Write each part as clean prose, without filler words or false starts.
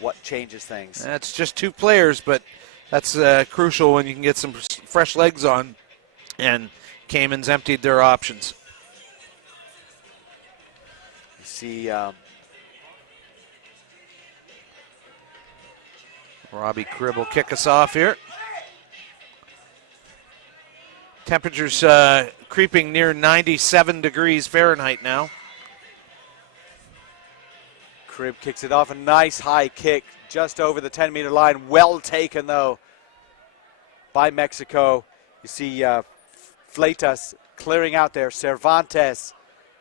what changes things. That's just 2 players, but that's crucial when you can get some fresh legs on, and Cayman's emptied their options. You see Robbie Cribb will kick us off here. Temperatures creeping near 97 degrees Fahrenheit now. Cribb kicks it off, a nice high kick just over the 10-meter line. Well taken, though, by Mexico. You see Fleitas clearing out there. Cervantes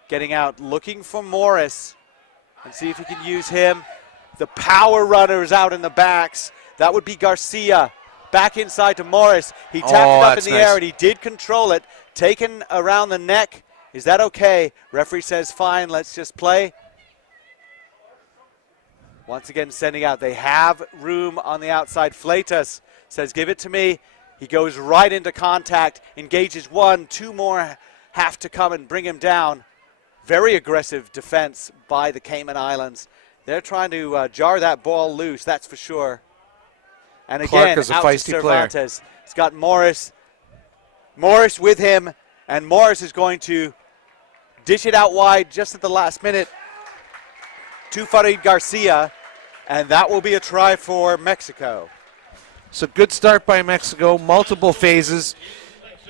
getting out, looking for Morris. And see if he can use him. The power runners out in the backs. That would be Garcia. Back inside to Morris. He tapped it up in the air, and he did control it. Taken around the neck. Is that okay? Referee says fine, let's just play. Once again sending out. They have room on the outside. Fleitas says give it to me. He goes right into contact, engages 1, 2 more have to come and bring him down. Very aggressive defense by the Cayman Islands. They're trying to jar that ball loose, that's for sure. And again, is a out feisty to Cervantes. Player. He's got Morris. Morris with him, and Morris is going to dish it out wide just at the last minute to Farid Garcia, and that will be a try for Mexico. So good start by Mexico, multiple phases.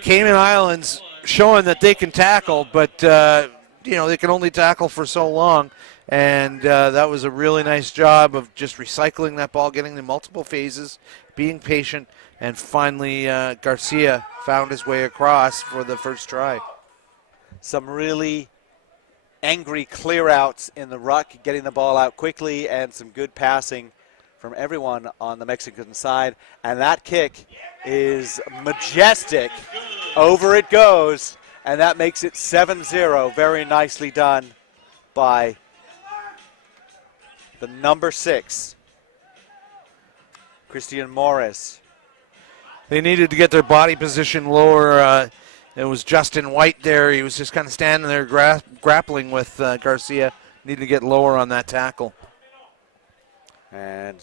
Cayman Islands showing that they can tackle, but they can only tackle for so long. And that was a really nice job of just recycling that ball, getting the multiple phases, being patient, and finally Garcia found his way across for the first try. Some really angry clear-outs in the ruck, getting the ball out quickly, and some good passing from everyone on the Mexican side. And that kick is majestic. Over it goes, and that makes it 7-0. Very nicely done by the number 6, Christian Morris. They needed to get their body position lower. It was Justin White there. He was just kind of standing there grappling with Garcia. Needed to get lower on that tackle. And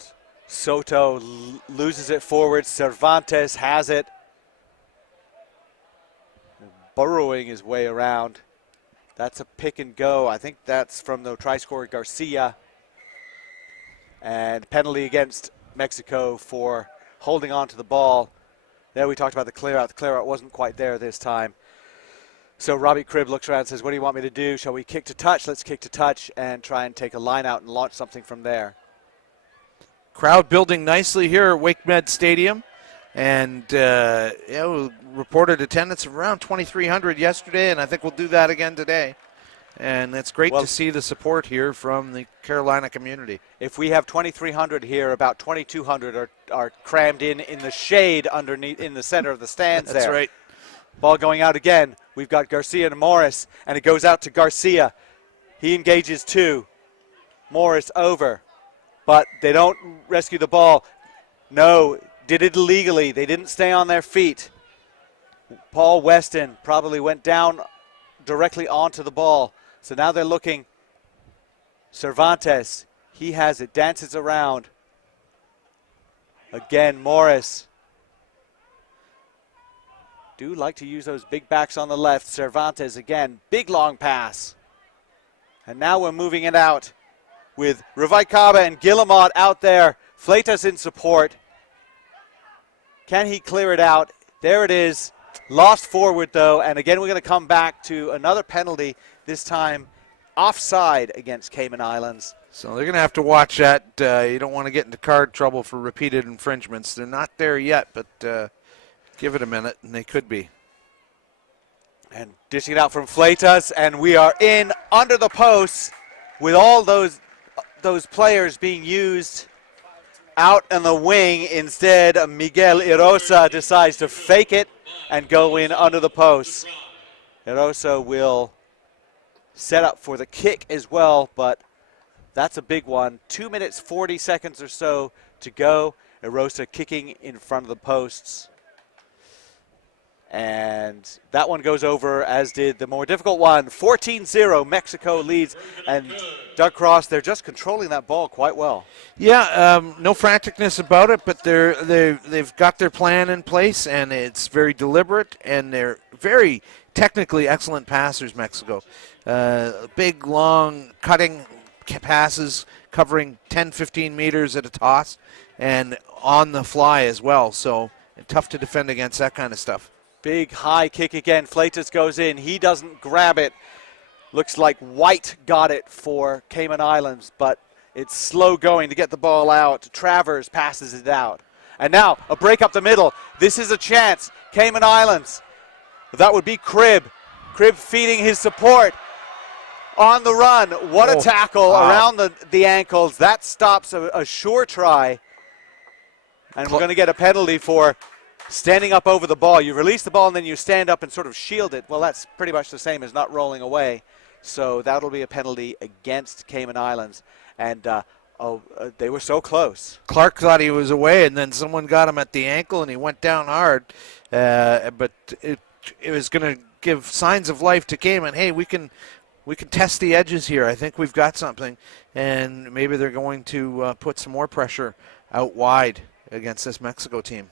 Soto loses it forward. Cervantes has it. Burrowing his way around. That's a pick and go. I think that's from the try scorer Garcia. And penalty against Mexico for holding on to the ball. There we talked about the clear out. The clear out wasn't quite there this time. So Robbie Cribb looks around and says, what do you want me to do? Shall we kick to touch? Let's kick to touch and try and take a line out and launch something from there. Crowd building nicely here at WakeMed Stadium. And we reported attendance of around 2,300 yesterday, and I think we'll do that again today. And it's great to see the support here from the Carolina community. If we have 2,300 here, about 2,200 are crammed in the shade underneath in the center of the stands. That's there. Right. Ball going out again. We've got Garcia and Morris, and it goes out to Garcia. He engages 2. Morris over, but they don't rescue the ball. No, did it illegally. They didn't stay on their feet. Paul Weston probably went down directly onto the ball. So now they're looking. Cervantes, he has it, dances around. Again, Morris. Do like to use those big backs on the left. Cervantes again, big long pass. And now we're moving it out with Ruvaikaba and Guillemot out there. Fleitas in support. Can he clear it out? There it is. Lost forward, though, and again we're going to come back to another penalty, this time offside against Cayman Islands. So they're going to have to watch that. You don't want to get into card trouble for repeated infringements. They're not there yet, but give it a minute, and they could be. And dishing it out from Fleitas, and we are in under the posts with all those players being used out on the wing. Instead, Miguel Irosa decides to fake it and go in under the posts. Irosa will set up for the kick as well, but that's a big one. 2 minutes, 40 seconds or so to go. Irosa kicking in front of the posts. And that one goes over, as did the more difficult one. 14-0, Mexico leads. And Doug Cross, they're just controlling that ball quite well. Yeah, no franticness about it, but they've got their plan in place, and it's very deliberate, and they're very technically excellent passers, Mexico. Big, long, cutting passes covering 10, 15 meters at a toss, and on the fly as well. So tough to defend against that kind of stuff. Big high kick again. Fleitas goes in. He doesn't grab it. Looks like White got it for Cayman Islands, but it's slow going to get the ball out. Travers passes it out. And now a break up the middle. This is a chance. Cayman Islands. That would be Cribb. Cribb feeding his support on the run. What a tackle around the ankles. That stops a sure try. And we're going to get a penalty for standing up over the ball. You release the ball and then you stand up and sort of shield it. Well, that's pretty much the same as not rolling away. So that'll be a penalty against Cayman Islands. And they were so close. Clark thought he was away, and then someone got him at the ankle, and he went down hard. But it was going to give signs of life to Cayman. Hey, we can test the edges here. I think we've got something. And maybe they're going to put some more pressure out wide against this Mexico team.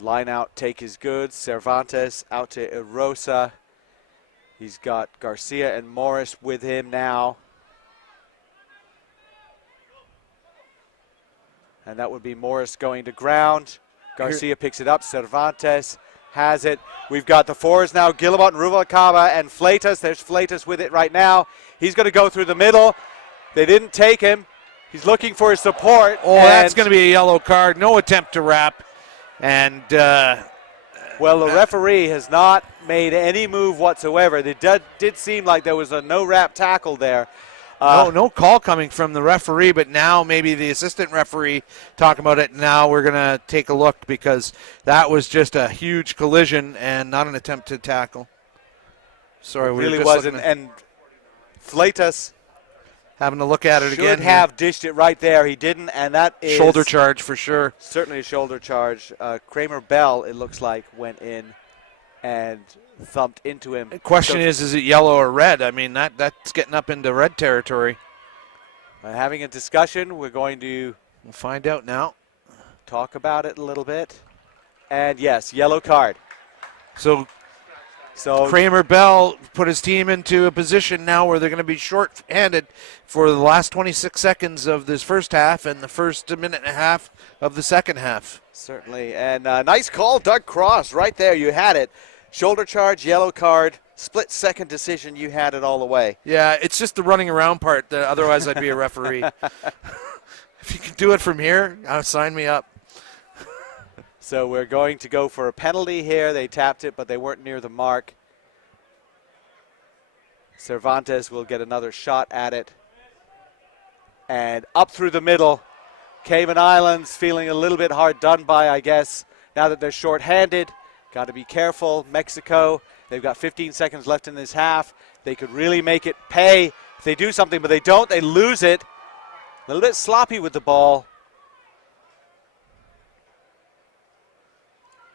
Line out take is good. Cervantes out to Erosa. He's got Garcia and Morris with him now. And that would be Morris going to ground. Garcia picks it up. Cervantes has it. We've got the forwards now, Guillemot and Ruvalcaba and Fleitas. There's Fleitas with it right now. He's going to go through the middle. They didn't take him. He's looking for his support. Oh, that's going to be a yellow card. No attempt to wrap. And well, the referee has not made any move whatsoever. It did seem like there was a no-wrap tackle there. No call coming from the referee, but now maybe the assistant referee talking about it. Now we're going to take a look because that was just a huge collision and not an attempt to tackle. Sorry, it really wasn't. And Fleitas having to look at it again. Should have dished it right there. He didn't, and that is shoulder charge for sure. Certainly a shoulder charge. Kramer Bell, it looks like, went in and thumped into him. The question is it yellow or red? I mean, that's getting up into red territory. Having a discussion. We're going to find out now. Talk about it a little bit. And yes, yellow card. So Kramer Bell put his team into a position now where they're going to be short-handed for the last 26 seconds of this first half and the first minute and a half of the second half. Certainly. And nice call, Doug Cross. Right there, you had it. Shoulder charge, yellow card, split-second decision. You had it all the way. Yeah, it's just the running around part. Otherwise, I'd be a referee. If you can do it from here, sign me up. So we're going to go for a penalty here. They tapped it, but they weren't near the mark. Cervantes will get another shot at it. And up through the middle. Cayman Islands feeling a little bit hard done by, I guess, now that they're short-handed. Got to be careful. Mexico, they've got 15 seconds left in this half. They could really make it pay if they do something, but they don't. They lose it. A little bit sloppy with the ball.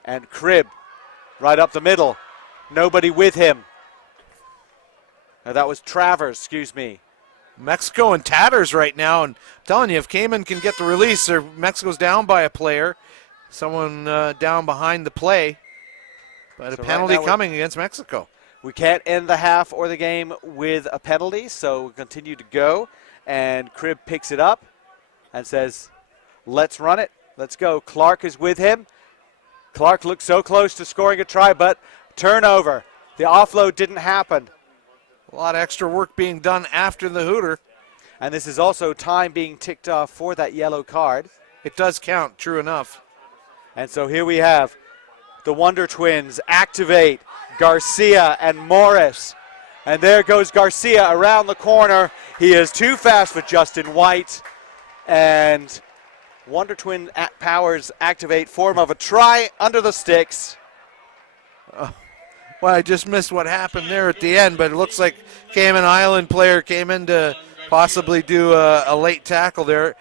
And Cribb right up the middle. Nobody with him. Now that was Travers, excuse me. Mexico in tatters right now. And I'm telling you, if Cayman can get the release, or Mexico's down by a player, someone down behind the play. But a penalty coming against Mexico. We can't end the half or the game with a penalty, so we'll continue to go. And Cribb picks it up and says, let's run it. Let's go. Clark is with him. Clark looked so close to scoring a try, but turnover. The offload didn't happen. A lot of extra work being done after the hooter. And this is also time being ticked off for that yellow card. It does count, true enough. And so here we have the Wonder Twins activate Garcia and Morris. And there goes Garcia around the corner. He is too fast for Justin White. And Wonder Twin powers activate, form of a try under the sticks. Well, I just missed what happened there at the end, but it looks like Cayman Island player came in to possibly do a late tackle there.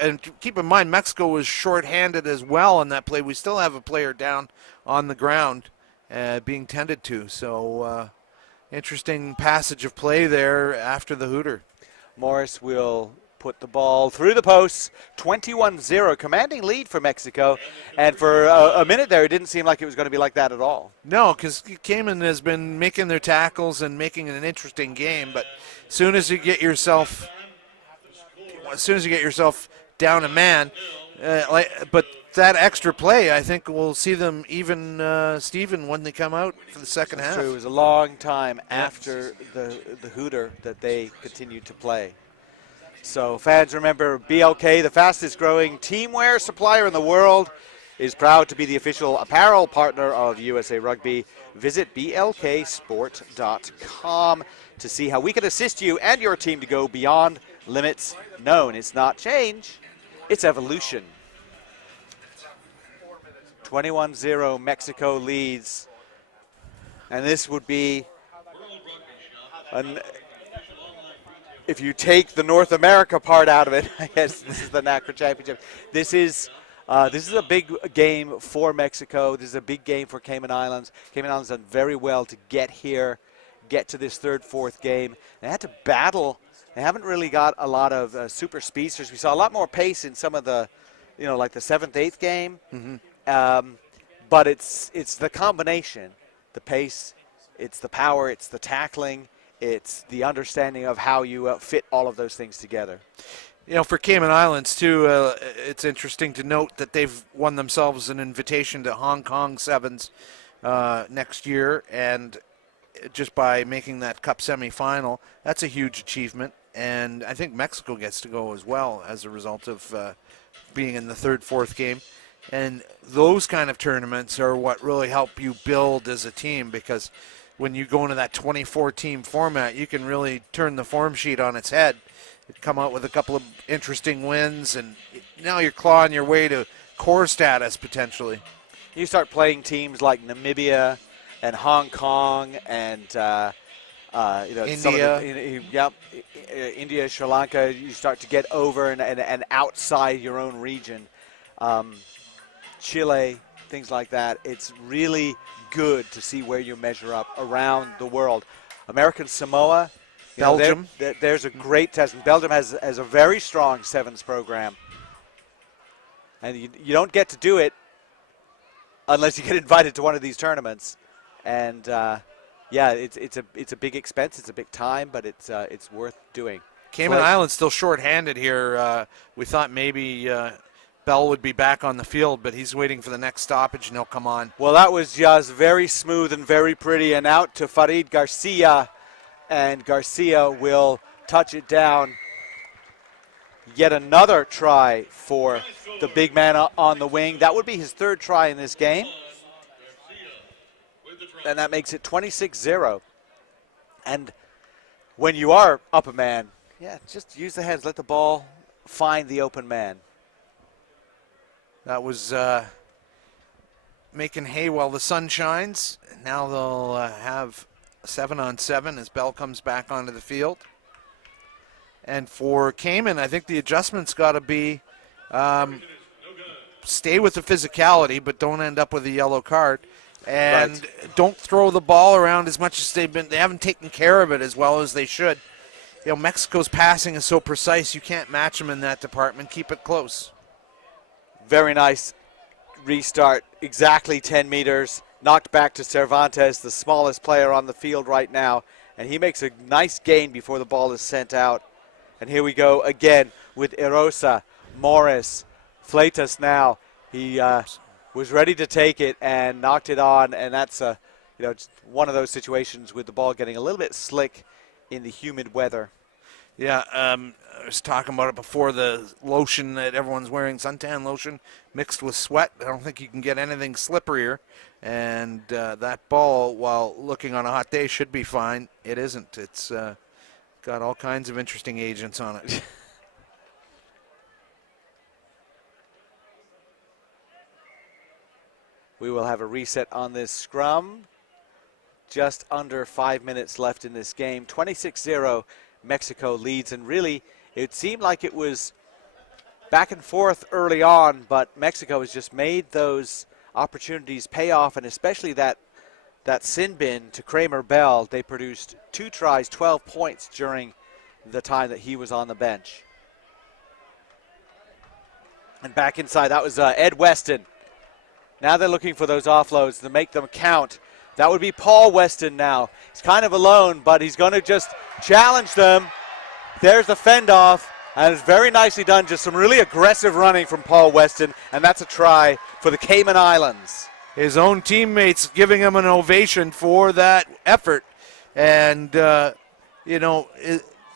And keep in mind, Mexico was shorthanded as well on that play. We still have a player down on the ground being tended to. So interesting passage of play there after the hooter. Morris will put the ball through the posts, 21-0, commanding lead for Mexico. And for a minute there, it didn't seem like it was going to be like that at all. No, because Cayman has been making their tackles and making an interesting game. But as soon as you get yourself down a man, but that extra play, I think we'll see them even Steven when they come out for the second half. True. It was a long time after the hooter that they continued to play. So fans, remember, BLK, the fastest growing teamwear supplier in the world, is proud to be the official apparel partner of USA Rugby. Visit blksport.com to see how we can assist you and your team to go beyond limits known. It's not change, it's evolution. 21-0, Mexico leads. And this would be, if you take the North America part out of it, I guess this is the NACRA Championship. This is a big game for Mexico. This is a big game for Cayman Islands. Cayman Islands done very well to get here, get to this third, fourth game. They had to battle. They haven't really got a lot of super speedsters. We saw a lot more pace in some of the, like the 7th, 8th game. Mm-hmm. But it's the combination, the pace, it's the power, it's the tackling, it's the understanding of how you fit all of those things together. For Cayman Islands, too, it's interesting to note that they've won themselves an invitation to Hong Kong Sevens next year, and just by making that Cup semifinal, that's a huge achievement. And I think Mexico gets to go as well as a result of being in the third, fourth game. And those kind of tournaments are what really help you build as a team, because when you go into that 24-team format, you can really turn the form sheet on its head, come out with a couple of interesting wins, and now you're clawing your way to core status potentially. You start playing teams like Namibia and Hong Kong and India. India, Sri Lanka. You start to get over and outside your own region. Chile, things like that. It's really good to see where you measure up around the world. American Samoa, Belgium. There's a great test. Belgium has a very strong sevens program. And you don't get to do it unless you get invited to one of these tournaments. And it's a big expense, it's a big time, but it's worth doing. Cayman Islands still shorthanded here. We thought maybe Bell would be back on the field, but he's waiting for the next stoppage, and he'll come on. Well, that was just very smooth and very pretty, and out to Farid Garcia, and Garcia will touch it down. Yet another try for the big man on the wing. That would be his third try in this game. And that makes it 26-0. And when you are up a man, just use the hands. Let the ball find the open man. That was making hay while the sun shines. Now they'll have 7-on-7 as Bell comes back onto the field. And for Cayman, I think the adjustment's got to be stay with the physicality, but don't end up with a yellow card. And don't throw the ball around as much as they haven't taken care of it as well as they should. Mexico's passing is so precise, you can't match them in that department. Keep it close. Very nice restart, exactly 10 meters, knocked back to Cervantes, the smallest player on the field right now, and he makes a nice gain before the ball is sent out. And here we go again with Erosa, Morris, Fleitas now. He was ready to take it and knocked it on, and that's it's one of those situations with the ball getting a little bit slick in the humid weather. Yeah, I was talking about it before, the lotion that everyone's wearing, suntan lotion mixed with sweat. I don't think you can get anything slipperier. And that ball, while looking on a hot day, should be fine. It isn't. It's got all kinds of interesting agents on it. We will have a reset on this scrum. Just under 5 minutes left in this game. 26-0. Mexico leads. And really, it seemed like it was back and forth early on, but Mexico has just made those opportunities pay off, and especially that sin bin to Kramer Bell. They produced 2 tries, 12 points during the time that he was on the bench. And back inside, that was Ed Weston. Now they're looking for those offloads to make them count. That would be Paul Weston now. He's kind of alone, but he's going to just challenge them. There's the fend off, and it's very nicely done. Just some really aggressive running from Paul Weston, and that's a try for the Cayman Islands. His own teammates giving him an ovation for that effort. And,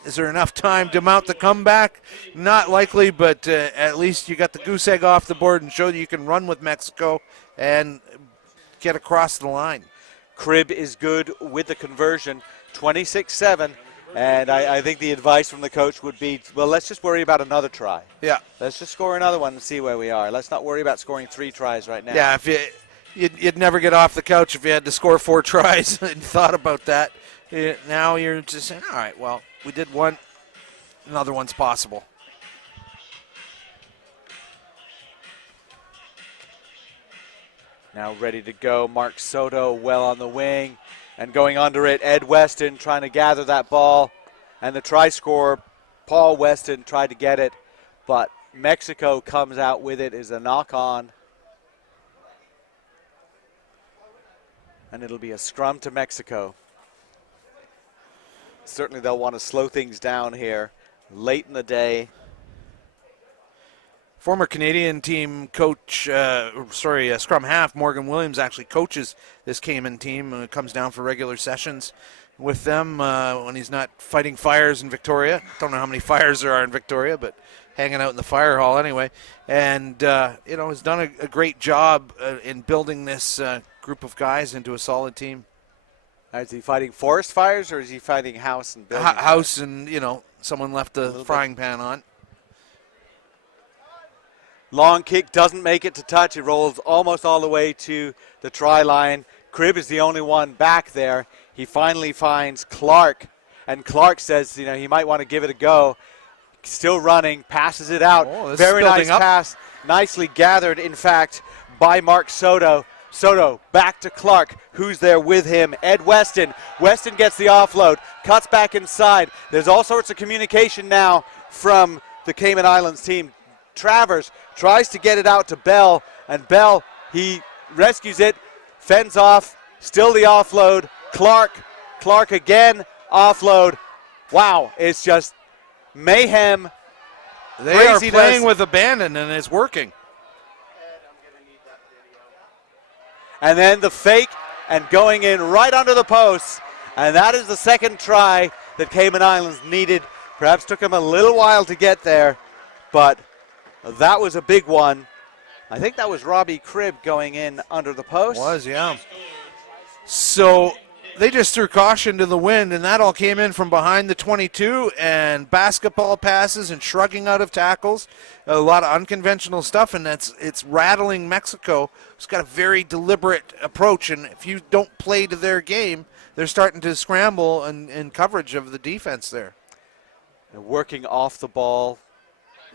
is there enough time to mount the comeback? Not likely, but at least you got the goose egg off the board and showed you can run with Mexico and get across the line. Cribb is good with the conversion, 26-7. And I think the advice from the coach would be, well, let's just worry about another try. Yeah. Let's just score another one and see where we are. Let's not worry about scoring 3 tries right now. Yeah, you'd never get off the couch if you had to score 4 tries and thought about that. Now you're just saying, all right, well, we did one. Another one's possible. Now ready to go. Mark Soto well on the wing. And going under it, Ed Weston trying to gather that ball. And the try scorer, Paul Weston, tried to get it. But Mexico comes out with it as a knock-on. And it'll be a scrum to Mexico. Certainly they'll want to slow things down here late in the day. Former Canadian team coach, scrum half, Morgan Williams actually coaches this Cayman team and comes down for regular sessions with them when he's not fighting fires in Victoria. Don't know how many fires there are in Victoria, but hanging out in the fire hall anyway. And, has done a great job in building this group of guys into a solid team. Is he fighting forest fires or is he fighting house and building? House and, someone left the frying pan on. Long kick doesn't make it to touch. It rolls almost all the way to the try line. Cribb is the only one back there. He finally finds Clark, and Clark says, he might want to give it a go. Still running, passes it out. Oh, very nice pass. Nicely gathered, in fact, by Mark Soto. Soto back to Clark, who's there with him. Ed Weston. Weston gets the offload, cuts back inside. There's all sorts of communication now from the Cayman Islands team. Travers tries to get it out to Bell, and Bell, he rescues it, fends off, still the offload. Clark again, offload. Wow, it's just mayhem. They craziness. Are playing with abandon, and it's working. And then the fake and going in right under the post. And that is the second try that Cayman Islands needed. Perhaps took them a little while to get there, but that was a big one. I think that was Robbie Cribb going in under the post. Was, yeah. So they just threw caution to the wind, and that all came in from behind the 22, and basketball passes and shrugging out of tackles. A lot of unconventional stuff, and it's rattling Mexico, who's got a very deliberate approach, and if you don't play to their game, they're starting to scramble in coverage of the defense there. They're working off the ball.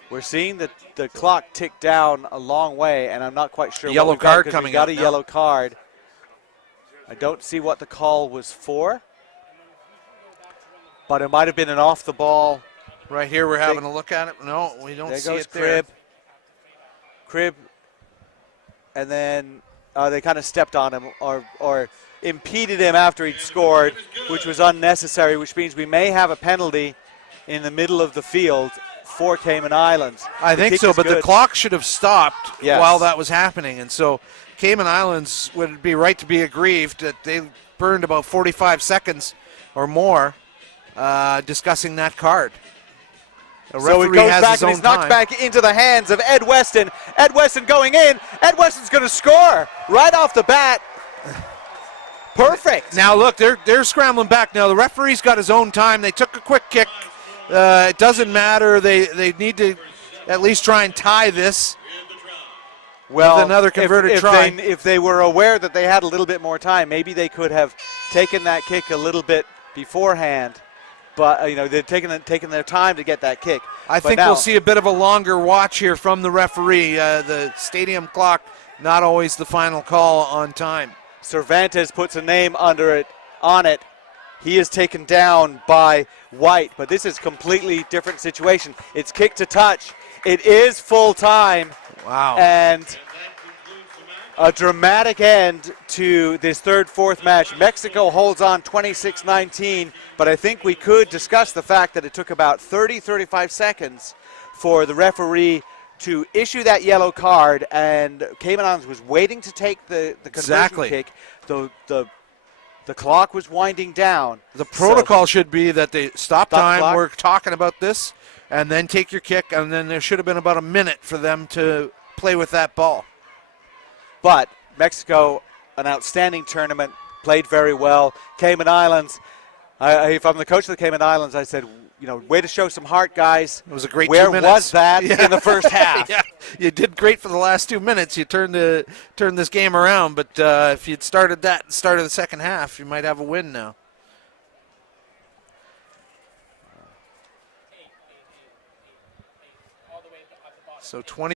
We're seeing the clock tick down a long way, and I'm not quite sure. Yellow card coming up. We got a now. yellow card. I don't see what the call was for, but it might have been an off the ball. Right here, we're having a look at it. No, we don't see it there. Cribb, and then they kind of stepped on him or impeded him after he'd scored, which was unnecessary, which means we may have a penalty in the middle of the field for Cayman Islands. I think so, but the clock should have stopped while that was happening, and so Cayman Islands would be right to be aggrieved that they burned about 45 seconds or more discussing that card. So it goes back and it's knocked back into the hands of Ed Weston. Ed Weston going in. Ed Weston's going to score right off the bat. Perfect. Now look, they're scrambling back. Now the referee's got his own time. They took a quick kick. It doesn't matter. They need to at least try and tie this. Well, with another converted try. If they were aware that they had a little bit more time, maybe they could have taken that kick a little bit beforehand. but they're taking their time to get that kick. I think we'll see a bit of a longer watch here from the referee. The stadium clock, not always the final call on time. Cervantes puts a name on it. He is taken down by White, but this is a completely different situation. It's kick to touch. It is full time. Wow. And a dramatic end to this fourth match. Mexico holds on 26-19, but I think we could discuss the fact that it took about 35 seconds for the referee to issue that yellow card, and Cayman Islands was waiting to take the conversion kick. The clock was winding down. The protocol should be that they stop time, clock. we're talking about this, and then take your kick, and then there should have been about a minute for them to play with that ball. But Mexico, an outstanding tournament, played very well. Cayman Islands, if I'm the coach of the Cayman Islands, I said, way to show some heart, guys. It was a great 2 minutes. minutes. Where was that in the first half? Yeah, you did great for the last 2 minutes. You turned this game around, but if you'd started the second half, you might have a win now. So 20